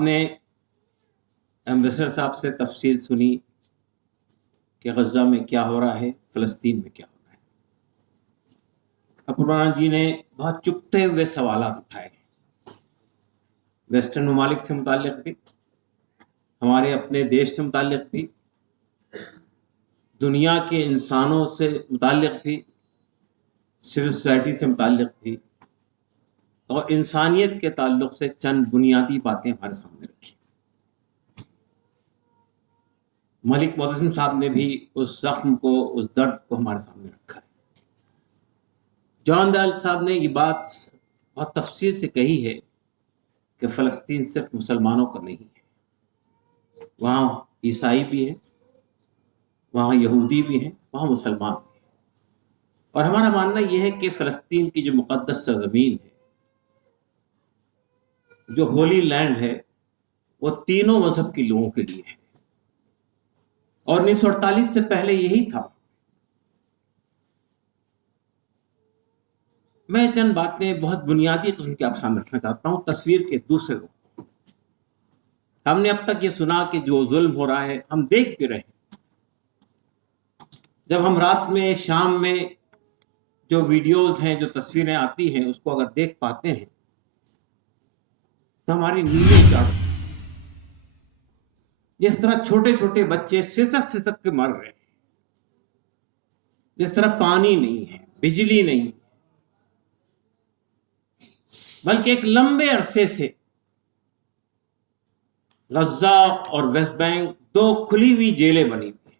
آپ نے ایمبیسڈر صاحب سے تفصیل سنی کہ غزہ میں کیا ہو رہا ہے، فلسطین میں کیا ہو رہا ہے۔ حکمران جی نے بہت چپتے ہوئے سوالات اٹھائے، ویسٹرن ممالک سے متعلق بھی، ہمارے اپنے دیش سے متعلق بھی، دنیا کے انسانوں سے متعلق بھی، سول سوسائٹی سے متعلق بھی، اور انسانیت کے تعلق سے چند بنیادی باتیں ہمارے سامنے رکھی۔ ملک معتصم صاحب نے بھی اس زخم کو، اس درد کو ہمارے سامنے رکھا ہے۔ جان دال صاحب نے یہ بات بہت تفصیل سے کہی ہے کہ فلسطین صرف مسلمانوں کا نہیں ہے، وہاں عیسائی بھی ہیں، وہاں یہودی بھی ہیں، وہاں مسلمان بھی ہیں، اور ہمارا ماننا یہ ہے کہ فلسطین کی جو مقدس سرزمین ہے، جو ہولی لینڈ ہے، وہ تینوں مذہب کے لوگوں کے لیے ہے، اور 1948 سے پہلے یہی تھا۔ میں چند باتیں بہت بنیادی قسم کے آپ سامنے رکھنا چاہتا ہوں تصویر کے دوسرے رخ۔ ہم نے اب تک یہ سنا کہ جو ظلم ہو رہا ہے ہم دیکھ بھی رہے ہیں۔ جب ہم رات میں، شام میں جو ویڈیوز ہیں، جو تصویریں آتی ہیں، اس کو اگر دیکھ پاتے ہیں تو ہماری نیندیں چڑھ، جس طرح چھوٹے چھوٹے بچے سسک سسک کے مر رہے ہیں، جس طرح پانی نہیں ہے، بجلی نہیں، بلکہ ایک لمبے عرصے سے غزہ اور ویسٹ بینک دو کھلی ہوئی جیلیں بنی ہوئی ہیں۔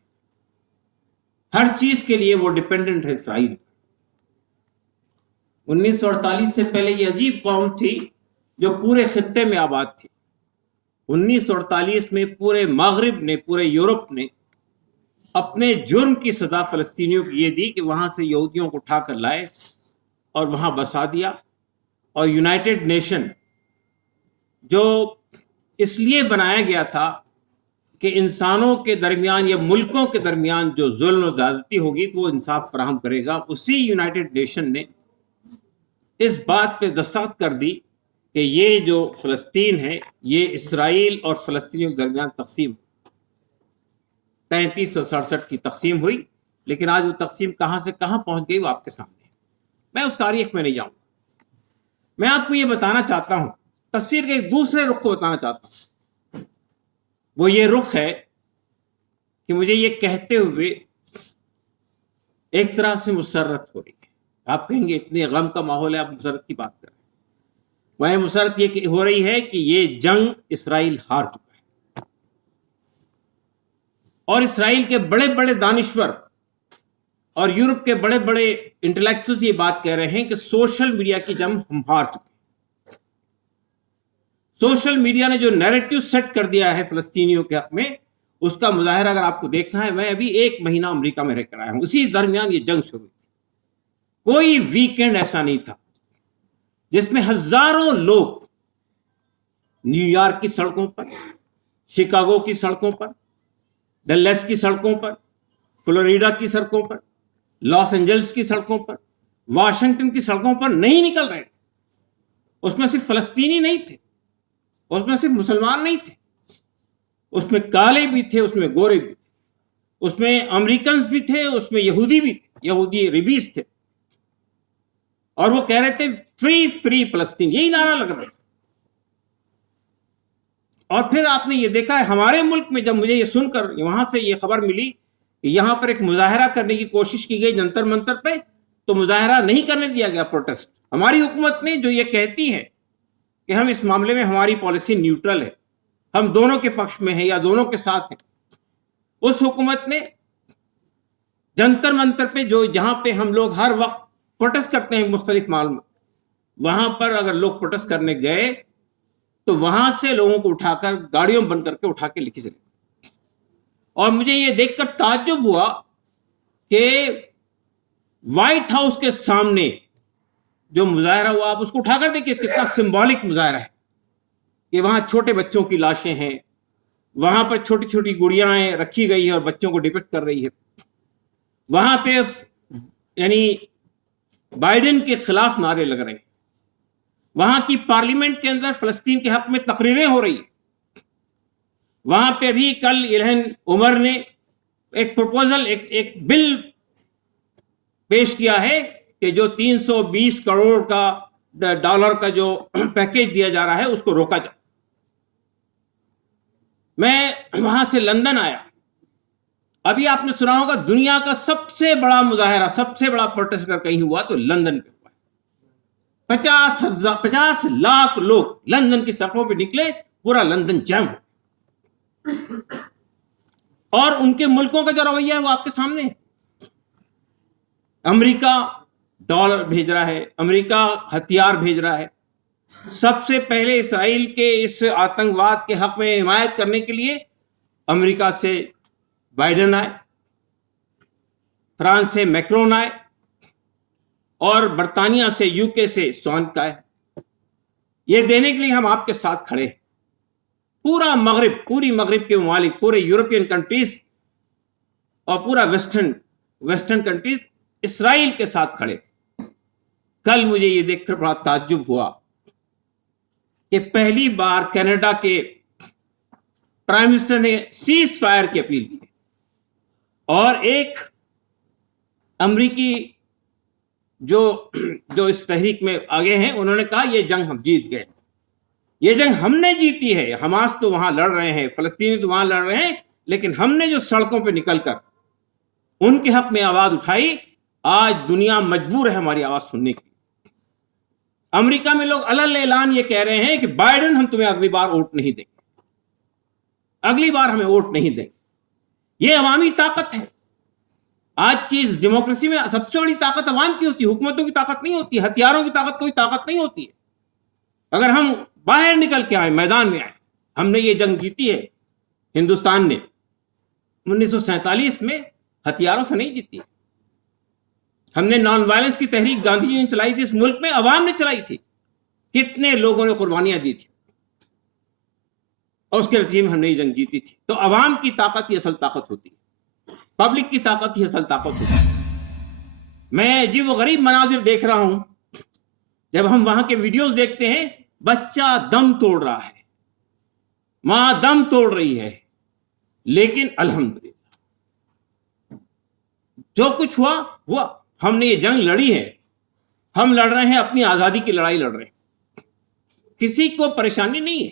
ہر چیز کے لیے وہ ڈیپینڈنٹ ہے اسرائیل۔ 1948 سے پہلے یہ عجیب قوم تھی جو پورے خطے میں آباد تھی۔ 1948 میں پورے مغرب نے، پورے یورپ نے اپنے جرم کی سزا فلسطینیوں کو یہ دی کہ وہاں سے یہودیوں کو اٹھا کر لائے اور وہاں بسا دیا، اور یونائٹڈ نیشن جو اس لیے بنایا گیا تھا کہ انسانوں کے درمیان یا ملکوں کے درمیان جو ظلم و زیادتی ہوگی تو وہ انصاف فراہم کرے گا، اسی یونائٹڈ نیشن نے اس بات پہ دستخط کر دی کہ یہ جو فلسطین ہے یہ اسرائیل اور فلسطینیوں کے درمیان تقسیم 3367 کی تقسیم ہوئی، لیکن آج وہ تقسیم کہاں سے کہاں پہنچ گئی وہ آپ کے سامنے ہے۔ میں اس تاریخ میں نہیں جاؤں، میں آپ کو یہ بتانا چاہتا ہوں، تصویر کے ایک دوسرے رخ کو بتانا چاہتا ہوں۔ وہ یہ رخ ہے کہ مجھے یہ کہتے ہوئے ایک طرح سے مسرت ہو رہی ہے۔ آپ کہیں گے اتنے غم کا ماحول ہے، آپ مسرت کی بات کر رہے ہیں۔ وہ مسرت یہ ہو رہی ہے کہ یہ جنگ اسرائیل ہار چکا ہے، اور اسرائیل کے بڑے بڑے دانشور اور یورپ کے بڑے بڑے انٹلیکچوئلز یہ بات کہہ رہے ہیں کہ سوشل میڈیا کی جنگ ہم ہار چکے ہیں۔ سوشل میڈیا نے جو نیریٹو سیٹ کر دیا ہے فلسطینیوں کے حق میں، اس کا مظاہرہ اگر آپ کو دیکھنا ہے، میں ابھی 1 مہینہ امریکہ میں رہ کر آیا ہوں، اسی درمیان یہ جنگ شروع ہوئی۔ کوئی ویکینڈ ایسا نہیں تھا جس میں ہزاروں لوگ نیو یارک کی سڑکوں پر، شکاگو کی سڑکوں پر، ڈلس کی سڑکوں پر، فلوریڈا کی سڑکوں پر، لاس اینجلس کی سڑکوں پر، واشنگٹن کی سڑکوں پر نہیں نکل رہے تھے۔ اس میں صرف فلسطینی نہیں تھے، اس میں صرف مسلمان نہیں تھے، اس میں کالے بھی تھے، اس میں گورے بھی تھے، اس میں امریکنز بھی تھے، اس میں یہودی بھی تھے، یہودی ریبیز تھے، اور وہ کہہ رہے تھے فری فری فلسطین، یہی نعرہ لگ رہا ہے۔ اور پھر آپ نے یہ دیکھا ہے ہمارے ملک میں، جب مجھے یہ سن کر وہاں سے یہ خبر ملی کہ یہاں پر ایک مظاہرہ کرنے کی کوشش کی گئی جنتر منتر پہ، تو مظاہرہ نہیں کرنے دیا گیا، پروٹیسٹ۔ ہماری حکومت نے جو یہ کہتی ہے کہ ہم اس معاملے میں ہماری پالیسی نیوٹرل ہے، ہم دونوں کے پکش میں ہیں یا دونوں کے ساتھ ہیں، اس حکومت نے جنتر منتر پہ جہاں پہ ہم لوگ ہر وقت پروٹیسٹ کرتے ہیں مختلف معاملوں میں، وہاں پر اگر لوگ پروٹیسٹ کرنے گئے تو وہاں سے لوگوں کو اٹھا کر گاڑیوں بند کر کے اٹھا کے لے کے چلے۔ اور مجھے یہ دیکھ کر تعجب ہوا کہ وائٹ ہاؤس کے سامنے جو مظاہرہ ہوا، آپ اس کو اٹھا کر دیکھیے کتنا سمبولک مظاہرہ ہے کہ وہاں چھوٹے بچوں کی لاشیں ہیں، وہاں پر چھوٹی چھوٹی گڑیاں رکھی گئی ہیں اور بچوں کو ڈپکٹ کر رہی ہے، وہاں پہ یعنی بائیڈن کے خلاف نعرے لگ رہے ہیں، وہاں کی پارلیمنٹ کے اندر فلسطین کے حق میں تقریریں ہو رہی ہیں، وہاں پہ بھی کل الہن عمر نے ایک پروپوزل ایک بل پیش کیا ہے کہ جو 320 کروڑ کا ڈالر کا جو پیکیج دیا جا رہا ہے اس کو روکا جائے. میں وہاں سے لندن آیا. ابھی آپ نے سنا ہوگا دنیا کا سب سے بڑا مظاہرہ, سب سے بڑا پروٹیسٹ اگر کہیں ہوا تو لندن پہ ہوا. 50 لاکھ لوگ لندن کی سڑکوں پہ نکلے, پورا لندن جام ہو. اور ان کے ملکوں کا جو رویہ ہے وہ آپ کے سامنے ہے. امریکہ ڈالر بھیج رہا ہے, امریکہ ہتھیار بھیج رہا ہے. سب سے پہلے اسرائیل کے اس آتنکواد کے حق میں حمایت کرنے کے لیے امریکہ سے بائیڈن آئے, فرانس سے میکرون آئے, اور برطانیہ سے UK سے سونک آئے. یہ دینے کے لیے ہم آپ کے ساتھ کھڑے ہیں. پورا مغرب, پوری مغرب کے ممالک, پورے یورپین کنٹریز اور پورا ویسٹرن کنٹریز اسرائیل کے ساتھ کھڑے. کل مجھے یہ دیکھ کر بڑا تعجب ہوا کہ پہلی بار کینیڈا کے پرائم منسٹر نے سیز فائر کی اپیل کی, اور ایک امریکی جو اس تحریک میں آگے ہیں انہوں نے کہا یہ جنگ ہم جیت گئے, یہ جنگ ہم نے جیتی ہے. حماس تو وہاں لڑ رہے ہیں, فلسطینی تو وہاں لڑ رہے ہیں, لیکن ہم نے جو سڑکوں پہ نکل کر ان کے حق میں آواز اٹھائی, آج دنیا مجبور ہے ہماری آواز سننے کی. امریکہ میں لوگ علل اعلان یہ کہہ رہے ہیں کہ بائیڈن ہم تمہیں اگلی بار ووٹ نہیں دیں گے, اگلی بار ہمیں ووٹ نہیں دیں گے. یہ عوامی طاقت ہے. آج کی اس ڈیموکریسی میں سب سے بڑی طاقت عوام کی ہوتی ہے, حکومتوں کی طاقت نہیں ہوتی, ہتھیاروں کی طاقت کوئی طاقت نہیں ہوتی ہے. اگر ہم باہر نکل کے آئے, میدان میں آئے, ہم نے یہ جنگ جیتی ہے. ہندوستان نے 1947 میں ہتھیاروں سے نہیں جیتی. ہم نے نان وائلنس کی تحریک گاندھی جی نے چلائی تھی اس ملک میں, عوام نے چلائی تھی. کتنے لوگوں نے قربانیاں دی تھی, اور اس کے نتیجے میں ہم نے یہ جنگ جیتی تھی. تو عوام کی طاقت ہی اصل طاقت ہوتی ہے, پبلک کی طاقت ہی اصل طاقت ہوتی ہے. میں عجیب و غریب مناظر دیکھ رہا ہوں. جب ہم وہاں کے ویڈیوز دیکھتے ہیں, بچہ دم توڑ رہا ہے, ماں دم توڑ رہی ہے, لیکن الحمدللہ جو کچھ ہوا ہوا. ہم نے یہ جنگ لڑی ہے, ہم لڑ رہے ہیں اپنی آزادی کی لڑائی لڑ رہے ہیں. کسی کو پریشانی نہیں ہے.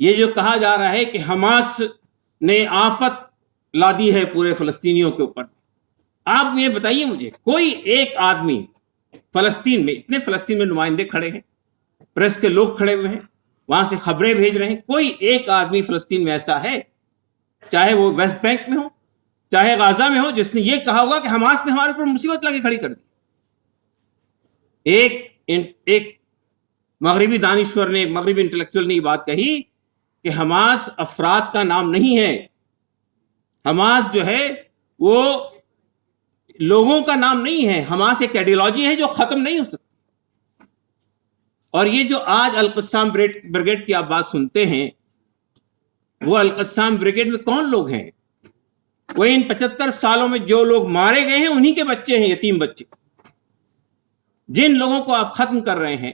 یہ جو کہا جا رہا ہے کہ حماس نے آفت لا دی ہے پورے فلسطینیوں کے اوپر, آپ یہ بتائیے مجھے, کوئی ایک آدمی فلسطین میں, اتنے فلسطین میں نمائندے کھڑے ہیں, پریس کے لوگ کھڑے ہوئے ہیں, وہاں سے خبریں بھیج رہے ہیں, کوئی ایک آدمی فلسطین میں ایسا ہے, چاہے وہ ویسٹ بینک میں ہو, چاہے غازہ میں ہو, جس نے یہ کہا ہوگا کہ حماس نے ہمارے اوپر مصیبت لا کے کھڑی کر دی. ایک مغربی دانشور نے, مغربی انٹلیکچوئل نے یہ بات کہی کہ حماس افراد کا نام نہیں ہے, حماس جو ہے وہ لوگوں کا نام نہیں ہے, حماس ایک آئیڈیالوجی ہے جو ختم نہیں ہو سکتی. اور یہ جو آج القسام بریگیڈ کی آپ بات سنتے ہیں, وہ القسام بریگیڈ میں کون لوگ ہیں؟ وہ ان 75 سالوں میں جو لوگ مارے گئے ہیں انہی کے بچے ہیں, یتیم بچے. جن لوگوں کو آپ ختم کر رہے ہیں,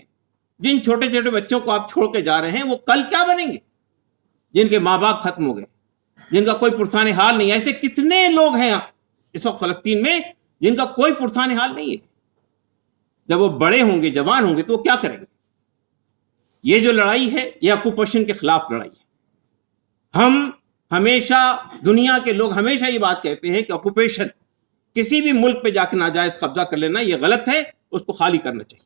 جن چھوٹے چھوٹے بچوں کو آپ چھوڑ کے جا رہے ہیں, وہ کل کیا بنیں گے؟ جن کے ماں باپ ختم ہو گئے, جن کا کوئی پرسان حال نہیں. ایسے کتنے لوگ ہیں اس وقت فلسطین میں جن کا کوئی پرسان حال نہیں ہے. جب وہ بڑے ہوں گے, جوان ہوں گے, تو وہ کیا کریں گے؟ یہ جو لڑائی ہے یہ آکوپیشن کے خلاف لڑائی ہے. ہم ہمیشہ, دنیا کے لوگ ہمیشہ یہ بات کہتے ہیں کہ آکوپیشن, کسی بھی ملک پہ جا کے ناجائز قبضہ کر لینا, یہ غلط ہے, اس کو خالی کرنا چاہیے.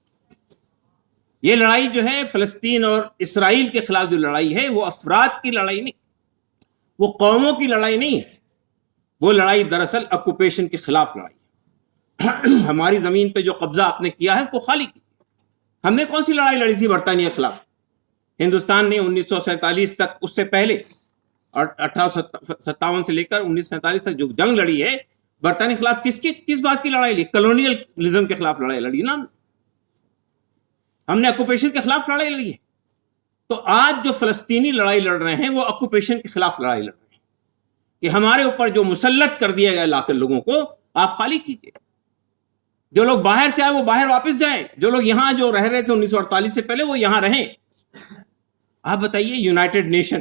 یہ لڑائی جو ہے فلسطین اور اسرائیل کے خلاف جو لڑائی ہے, وہ افراد کی لڑائی نہیں, وہ قوموں کی لڑائی نہیں ہے. وہ لڑائی دراصل آکوپیشن کے خلاف لڑائی ہے. ہماری زمین پہ جو قبضہ آپ نے کیا ہے اس کو خالی کیا. ہم نے کون سی لڑائی لڑی تھی برطانیہ کے خلاف؟ ہندوستان نے 1947 تک, اس سے پہلے 1857 سے لے کر 1947 تک جو جنگ لڑی ہے برطانیہ کے خلاف, کس بات کی لڑائی لڑی؟ کلونیلزم کے خلاف لڑائی لڑی نا. ہم نے آکوپیشن کے خلاف لڑائی لڑی ہے. تو آج جو فلسطینی لڑائی لڑ رہے ہیں وہ آکوپیشن کے خلاف لڑائی لڑ رہے ہیں کہ ہمارے اوپر جو مسلط کر دیا گیا لا کر لوگوں کو آپ خالی کیجیے. جو لوگ باہر سے آئے وہ باہر واپس جائیں, جو لوگ یہاں جو رہ رہے تھے 1948 سے پہلے وہ یہاں رہیں. آپ بتائیے, یونائٹڈ نیشن